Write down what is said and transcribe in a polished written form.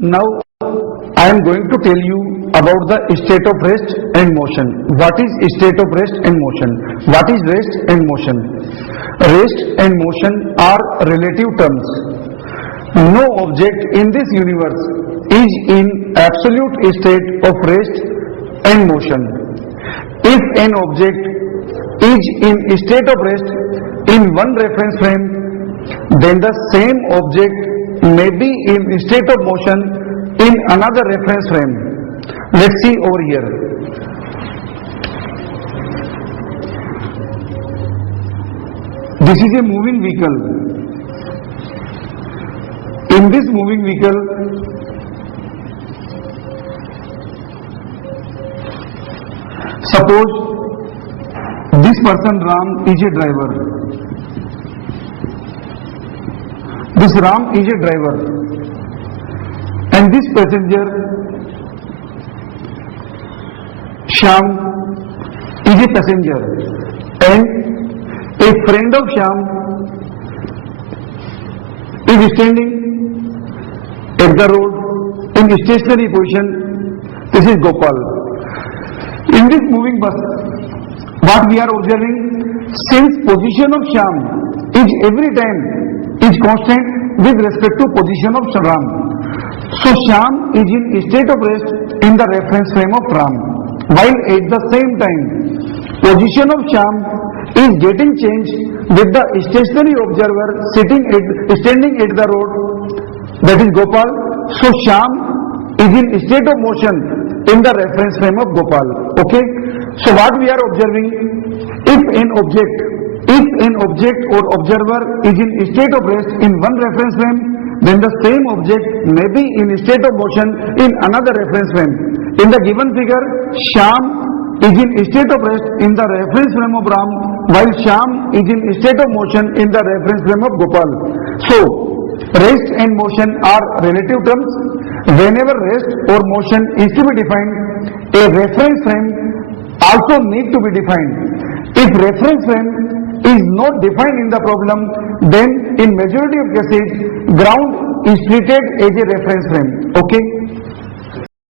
Now I am going to tell you about the state of rest and motion. What is state of rest and motion? What is rest and motion? Rest and motion are relative terms. No object in this universe is in absolute state of rest and motion. If an object is in state of rest in one reference frame, then the same object may be in state of motion in another reference frame. Let's see over here. This is a moving vehicle. In this moving vehicle, suppose this person Ram is a driver. This Ram is a driver and this passenger Shyam is a passenger, and a friend of Shyam is standing at the road in stationary position. This is Gopal. In this moving bus, what we are observing, since position of Shyam is every time is constant with respect to position of Ram, so Shyam is in state of rest in the reference frame of Ram, while at the same time position of Shyam is getting changed with the stationary observer standing at the road, that is Gopal. So Shyam is in state of motion in the reference frame of Gopal. Okay, so what we are observing, if an object or observer is in state of rest in one reference frame, then the same object may be in state of motion in another reference frame. In the given figure, Shyam is in state of rest in the reference frame of Ram, while Shyam is in state of motion in the reference frame of Gopal. So rest and motion are relative terms. Whenever rest or motion is to be defined, a reference frame also need to be defined. If reference frame is not defined in the problem, then in majority of cases ground is treated as a reference frame. Okay.